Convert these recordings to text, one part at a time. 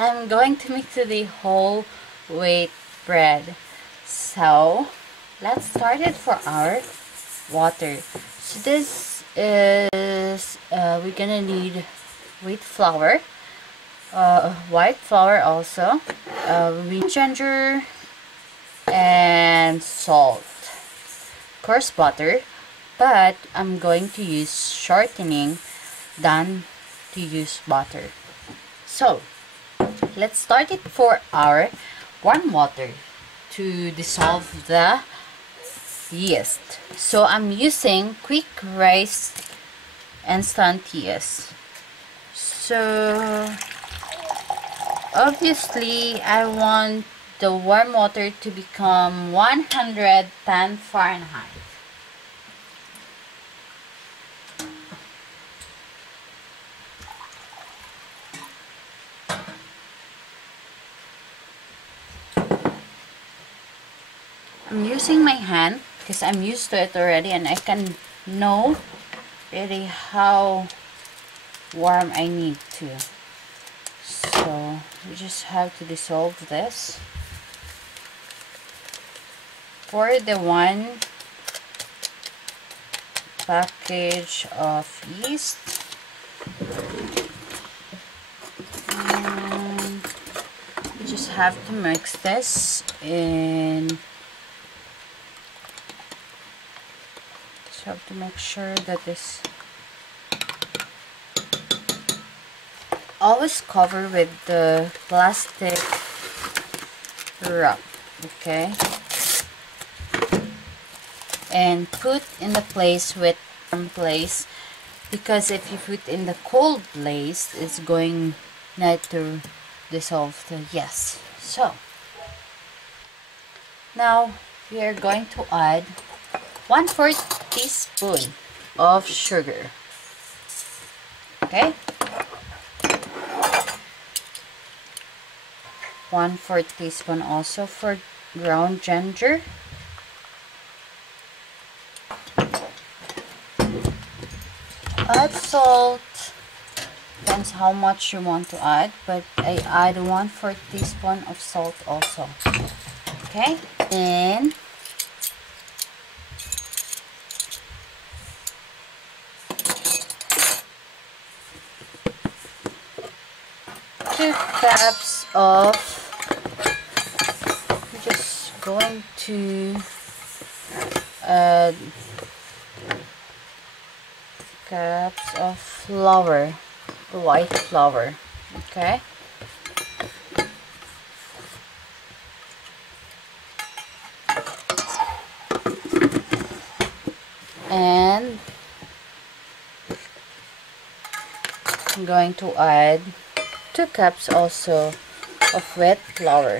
I'm going to mix the whole wheat bread. So let's start it for our water. So this is we're gonna need wheat flour, white flour also, we need ginger and salt, of course butter, but I'm going to use shortening than to use butter. So let's start it for our warm water to dissolve the yeast. So I'm using quick rise instant yeast. So obviously I want the warm water to become 110 Fahrenheit. I'm using my hand because I'm used to it already and I can know really how warm I need to. So we just have to dissolve this. For the one package of yeast, and you just have to mix this in. Just have to make sure that this always cover with the plastic wrap, okay, and put in the place with warm place, because if you put in the cold place it's going not to dissolve the yeast. So now we are going to add 1/4 teaspoon of sugar, okay, 1/4 teaspoon also for ground ginger, add salt, depends how much you want to add, but I add 1/4 teaspoon of salt also, okay, and 2 cups of, we're just going to add cups of flour, the white flour, okay, and I'm going to add 2 cups also of wet flour.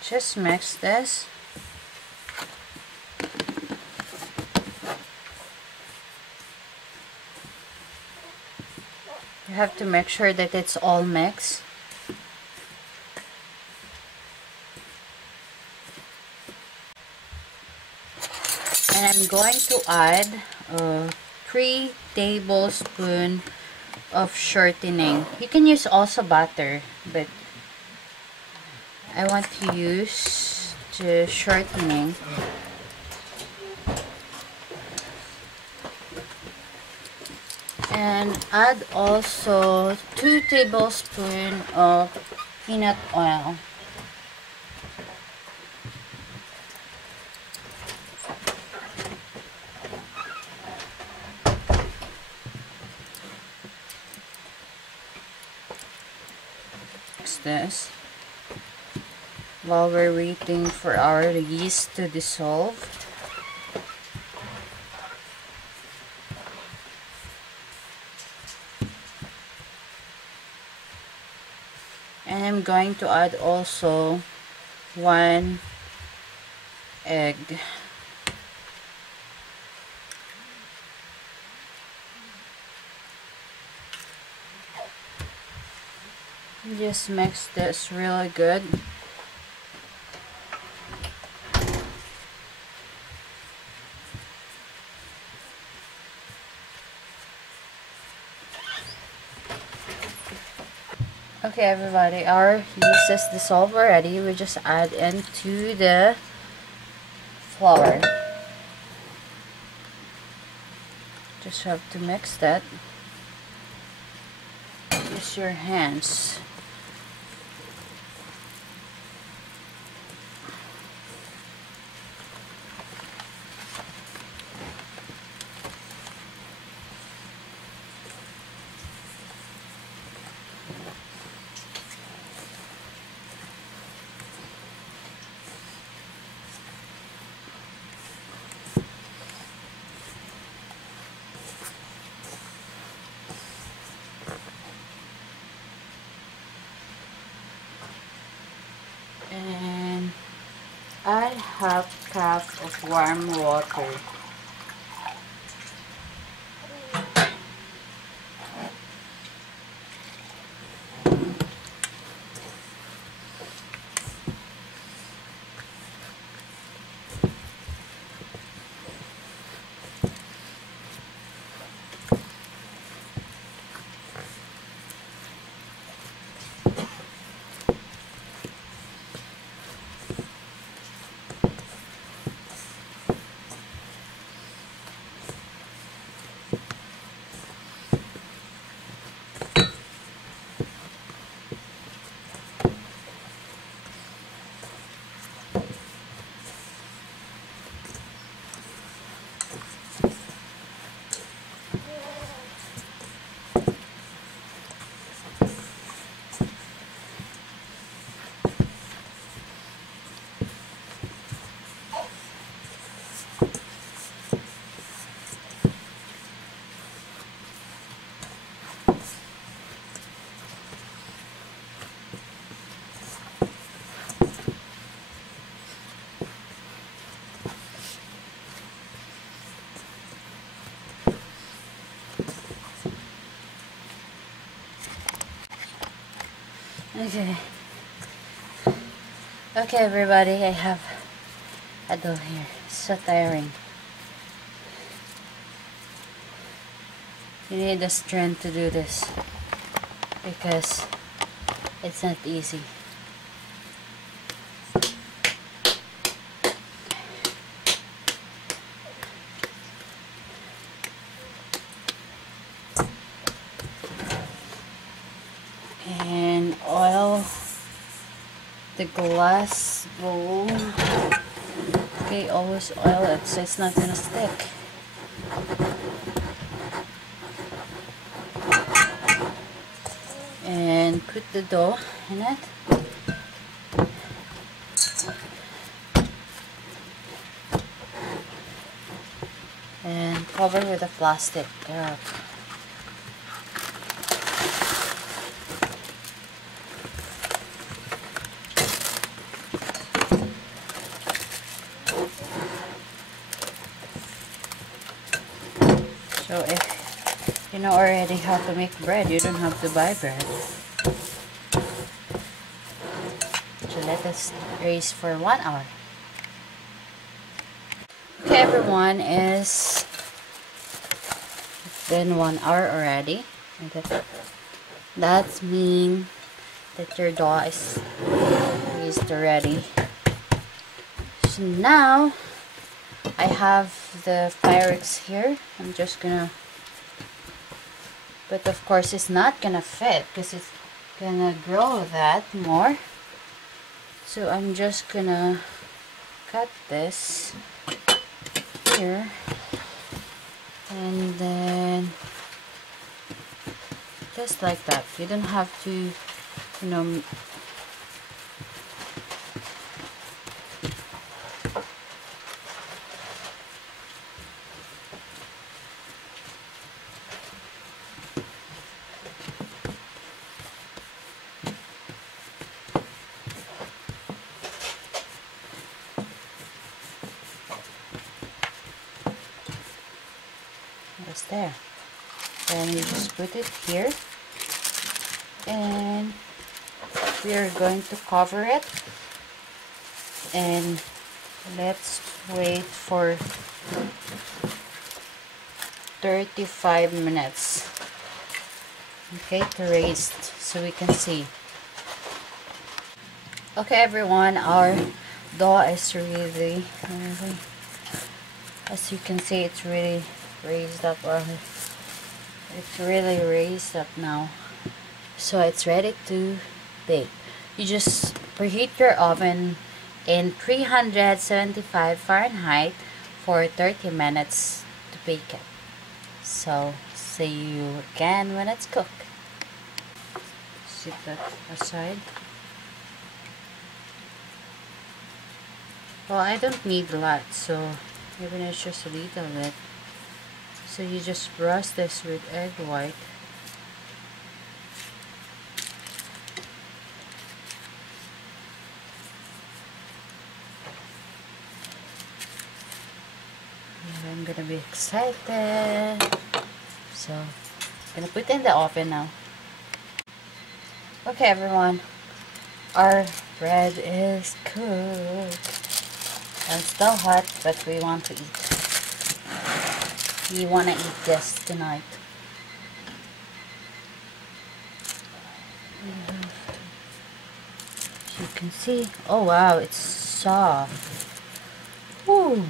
Just mix this. You have to make sure that it's all mixed. And I'm going to add 3 tablespoons of shortening. You can use also butter, but I want to use the shortening. And add also 2 tablespoons of peanut oil. Mix this while we're waiting for our yeast to dissolve. And I'm going to add also 1 egg. You just mix this really good. Okay everybody, our yeast is dissolved already. We just add into the flour. Just have to mix that. Use your hands. And add half cup of warm water. Okay. Okay everybody, I have a dough here. It's so tiring. You need the strength to do this because it's not easy. And oil the glass bowl. Okay, always oil it so it's not gonna stick. And put the dough in it. And cover with a plastic wrap. So if you know already how to make bread, you don't have to buy bread. So let us raise for 1 hour. Okay everyone, it's been 1 hour already. That means that your dough is raised already. So now I have the Pyrex here. I'm just gonna, but of course it's not gonna fit because it's gonna grow that more. So I'm just gonna cut this here and then just like that. You don't have to, you know, it's there. Then you just put it here and we are going to cover it and let's wait for 35 minutes, okay, to rest so we can see. Okay everyone, our dough is really, as you can see, it's really raised up, or it's really raised up now, so it's ready to bake. You just preheat your oven in 375 Fahrenheit for 30 minutes to bake it. So see you again when it's cooked. Set that aside. Well, I don't need a lot, so even it's just a little bit. So you just brush this with egg white. And I'm gonna be excited. So I'm gonna put it in the oven now. Okay everyone, our bread is cooked. And it's still hot, but we want to eat. We want to eat this tonight. As you can see, oh wow, it's soft. Woo!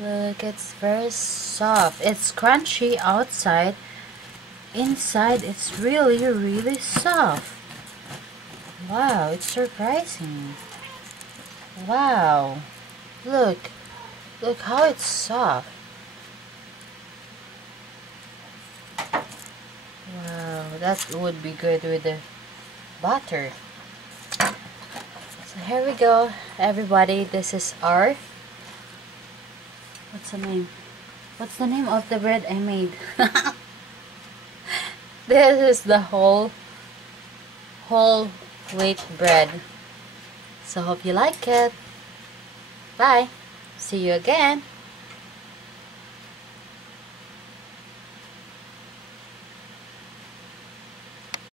Look, it's very soft. It's crunchy outside. Inside, it's really, really soft. Wow, it's surprising. Wow, look how it's soft. Wow, that would be good with the butter. So here we go everybody, this is our, what's the name of the bread I made? This is the whole wheat bread. So hope you like it. Bye. See you again.